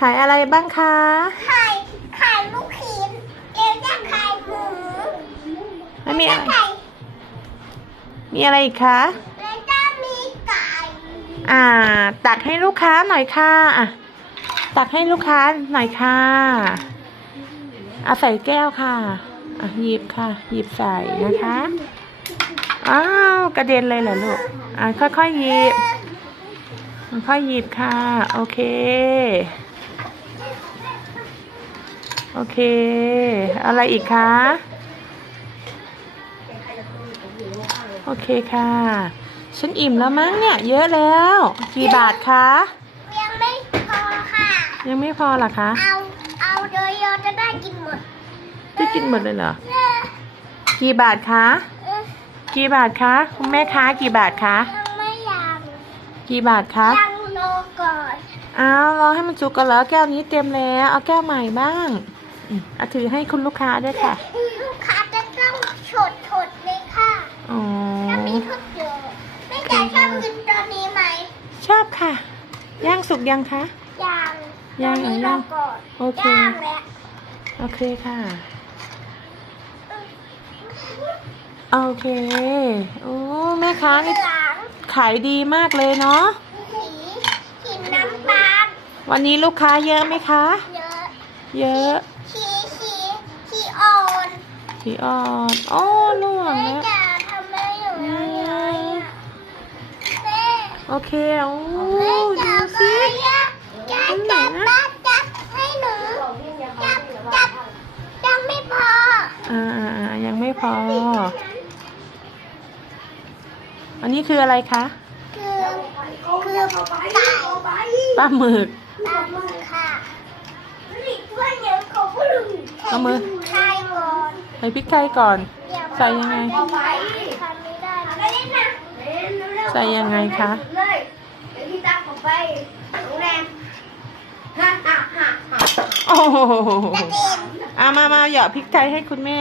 ขายอะไรบ้างคะไข่ไข่ลูกชิ้นเดี๋ยวจะไข่หมูแล้วมีอะไรไข่มีอะไรอีกคะแล้วก็มีไก่อ่า ตักให้ลูกค้าหน่อยค่ะอะตักให้ลูกค้าหน่อยค่ะเอาใส่แก้วค่ะอะหยิบค่ะ หยิบใส่นะคะอ้าวกระเด็นเลยเหรอลูกอะค่อยๆหยิบค่อยๆหยิบค่ะ โอเค โอเค อะไรอีกคะ โอเคค่ะ ฉันอิ่มแล้วมั้งเนี่ย เยอะแล้ว กี่บาทคะ ยังไม่พอค่ะ ยังไม่พอเหรอคะ เอา เอาเยอะๆจะได้กินหมด จะกินหมดเลยเหรอเออกี่บาทคะเออกี่บาทคะคุณแม่ค้ากี่บาทคะ ยังไม่ยังกี่บาทคะ ยังโลก่อนอ้าวรอให้มันสุกก่อนแล้วแก้วนี้เต็มแล้ว เอาแก้วใหม่บ้าง อืมเอาถือให้คุณลูกค้าด้วยค่ะ ลูกค้าจะต้องฉดฉดๆเลยค่ะอ๋อถ้ามีทุกเยอะไม่แต่ชอบกินตัวนี้ไหม ชอบค่ะ ย่างสุกยังคะยังยังตัวนี้อะรอก่อนโอเคย่างแล้วโอเคค่ะ โอเค โอ้แม่ค้านี่หลังขายดีมากเลยเนาะสีสีน้ำตาลวันนี้ลูกค้าเยอะไหมคะ เยอะ เยอะชีชีชีอ่อน พี่ออนโอ้ล่วงแม่แล้วจะทำไม่อยู่ยังไงอะแม่โอเคโอ้แม่ดูจะสิจะจับจับจับให้หนูจับจับยังไม่พออ่าอ่าอ่ายังไม่พอ อันนี้คืออะไรคะ คือคือไก่ปลาหมึกปลาหมึกค่ะเอามือใช่ก่อน ใส่พริกไทยก่อน ใส่ยังไงทำไม่ได้นะใส่ยังไงคะเลยเดี๋ยวพี่ตามผมไปโรงแรมฮ่าฮ่าฮ่าฮ่าโอ้โหกระเด็นเอามามาเหยาะพริกไทยให้คุณแม่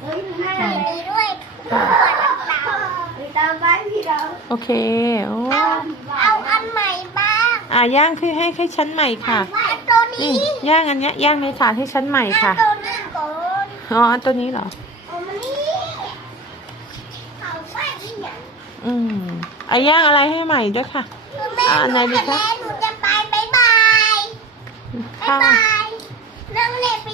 เฮ้ยแม่มีด้วยถั่วลับพี่ตามไปพี่เราโอเคโอ้ๆเอาเอาอันใหม่บ้าง อ่าย่างคือให้ให้ชั้นใหม่ค่ะอั นตัวนี่นี้ย่างอันเนี้ยย่างในถาดให้ชั้นใหม่อันค่ะตัวนี้ก่อนอ๋ออันตัวนี้เหรอ เอามานี่เอาไว้อีกอย่างอืมอะย่างอะไรให้ใหม่ด้วยค่ะ คือแม่อ่าหไหนนูดีกับคะ แม่หนูจะไปบ๊ายบายบ๊ายค่ะ บาย